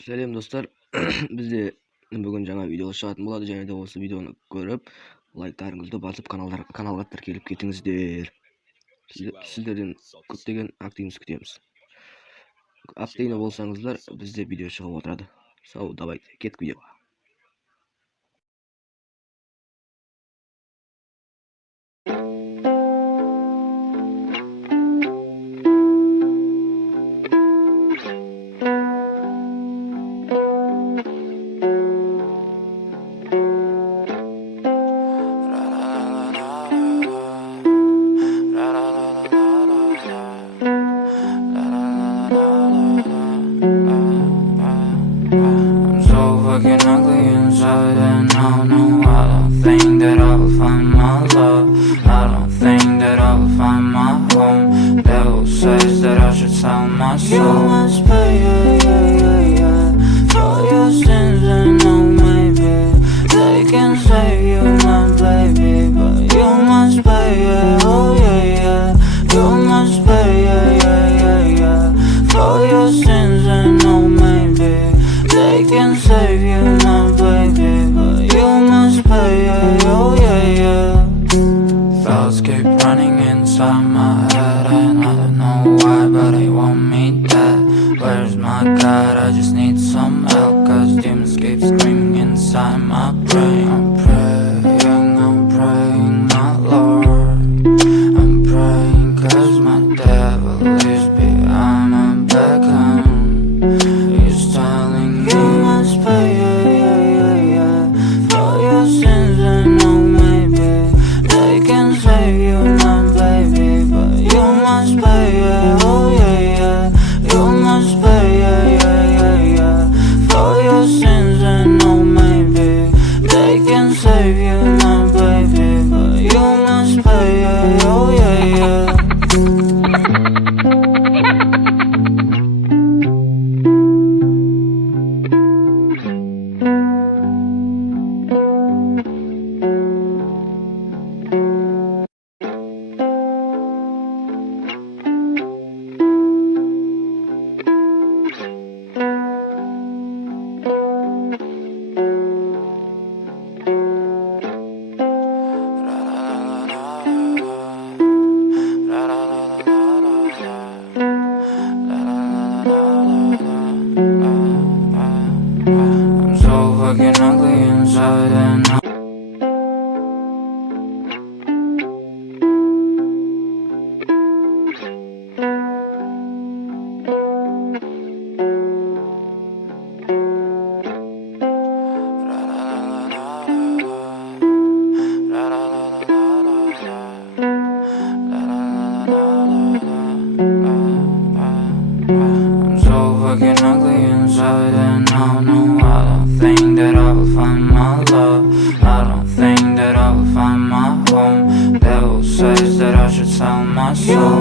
Сәлем достар. Бізде бүгін жаңа видео шығатын болады, және де осы видеоны көріп, лайктарыңызды басып каналға тіркеліп кетіңіздер. Сіздерден көптеген активность күтеміз. Активный болсаңыздар, бізде видео шығып отырады. Сау, давайте, кеттік видеоға. I'm so fucking ugly inside, and I don't think that I will find my love. I don't think that I will find my home. Devil says that I should sell my soul. You must pay, for your sins, and no, maybe they can save you, my baby, but you must pay, oh yeah. You must pay, for your sins, and no, maybe they can save you, my baby, but you must pay, oh yeah. Thoughts keep running inside my head, and I don't know why, but they want me dead. Where's my God? I just need some help, cause demons keep screaming inside my brain. I'm praying, my Lord. I'm praying cause my devil is behind my back, he's telling me you must pay, for your sins, and no, maybe they can save you, my baby, but you must pay, oh yeah. You must pay, for your sins, and no, maybe they can save you, my baby, but you must pay, oh yeah. I'm so fucking ugly inside, and I'm so fucking ugly inside, and I don't think that I will find my love. I don't think that I will find my home. Devil says that I should sell my soul.